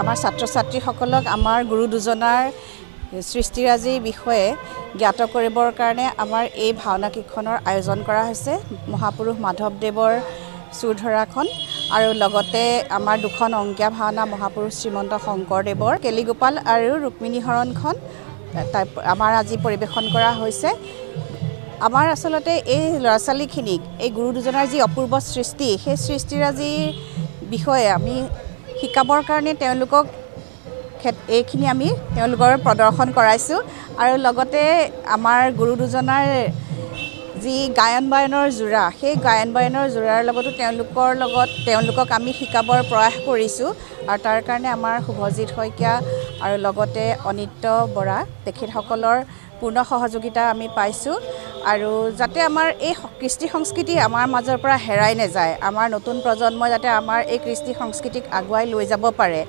আমাৰ ছাত্ৰ ছাত্ৰীসকলক আমাৰ গুৰু দুজনাৰ সৃষ্টিৰাজিৰ বিষয়ে জ্ঞাত কৰিবৰ কাৰণে আমাৰ এই ভাওনা কেইখনৰ আয়োজন কৰা হৈছে। মহাপুৰুষ মাধৱদেৱৰ চুৰধৰাখন আৰু লগতে আমাৰ দুখন অংকীয়া ভাওনা মহাপুৰুষ শ্ৰীমন্ত শংকৰদেৱৰ কেলিগোপাল আৰু ৰুক্মিণী হৰণখন আমাৰ আজি পৰিৱেশন কৰা হৈছে। আমাৰ আচলতে এই ল'ৰা ছোৱালীখিনিক এই গুৰু দুজনাৰ যি অপূৰ্ব সৃষ্টি সেই সৃষ্টিৰাজিৰ বিষয়ে আমি শিকাবৰ কাৰণে তেওঁলোকক এইখিনি আমি তেওঁলোকৰ প্ৰদৰ্শন কৰাইছোঁ আৰু লগতে আমাৰ গুৰু দুজনাৰ যি গায়ন বায়নৰ যোৰা সেই গায়ন বায়নৰ যোৰাৰ লগতো তেওঁলোকক আমি শিকাবৰ প্ৰয়াস কৰিছোঁ আৰু তাৰ কাৰণে আমাৰ শুভজিৎ শইকীয়া আৰু লগতে অনিত্য বৰা তেখেতসকলৰ পূৰ্ণ সহযোগিতা আমি পাইছোঁ আৰু যাতে আমাৰ এই কৃষ্টি সংস্কৃতি আমাৰ মাজৰ পৰা হেৰাই নাযায়, আমাৰ নতুন প্ৰজন্মই যাতে আমাৰ এই কৃষ্টি সংস্কৃতিক আগুৱাই লৈ যাব পাৰে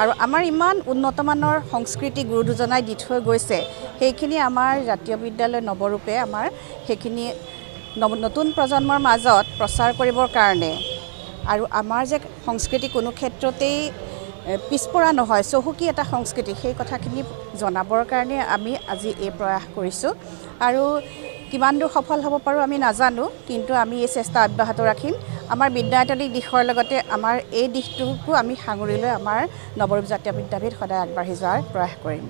আৰু আমাৰ ইমান উন্নতমানৰ সংস্কৃতি গুৰু দুজনাই দি থৈ গৈছে সেইখিনি আমাৰ জাতীয় বিদ্যালয় নৱৰূপে আমাৰ সেইখিনি নতুন প্ৰজন্মৰ মাজত প্ৰচাৰ কৰিবৰ কাৰণে আৰু আমাৰ যে সংস্কৃতি কোনো ক্ষেত্ৰতেই পিছপৰা নহয়, চহকী এটা সংস্কৃতি সেই কথাখিনি জনাবৰ কাৰণে আমি আজি এই প্ৰয়াস কৰিছোঁ আৰু কিমান দূৰ সফল হ'ব পাৰোঁ আমি নাজানো, কিন্তু আমি এই চেষ্টা অব্যাহত ৰাখিম। আমাৰ বিদ্যায়তনিক দিশৰ লগতে আমাৰ এই দিশটোকো আমি সাঙুৰি লৈ আমাৰ নৱৰূপ জাতীয় বিদ্যাপীঠ সদায় আগবাঢ়ি যোৱাৰ প্ৰয়াস কৰিম।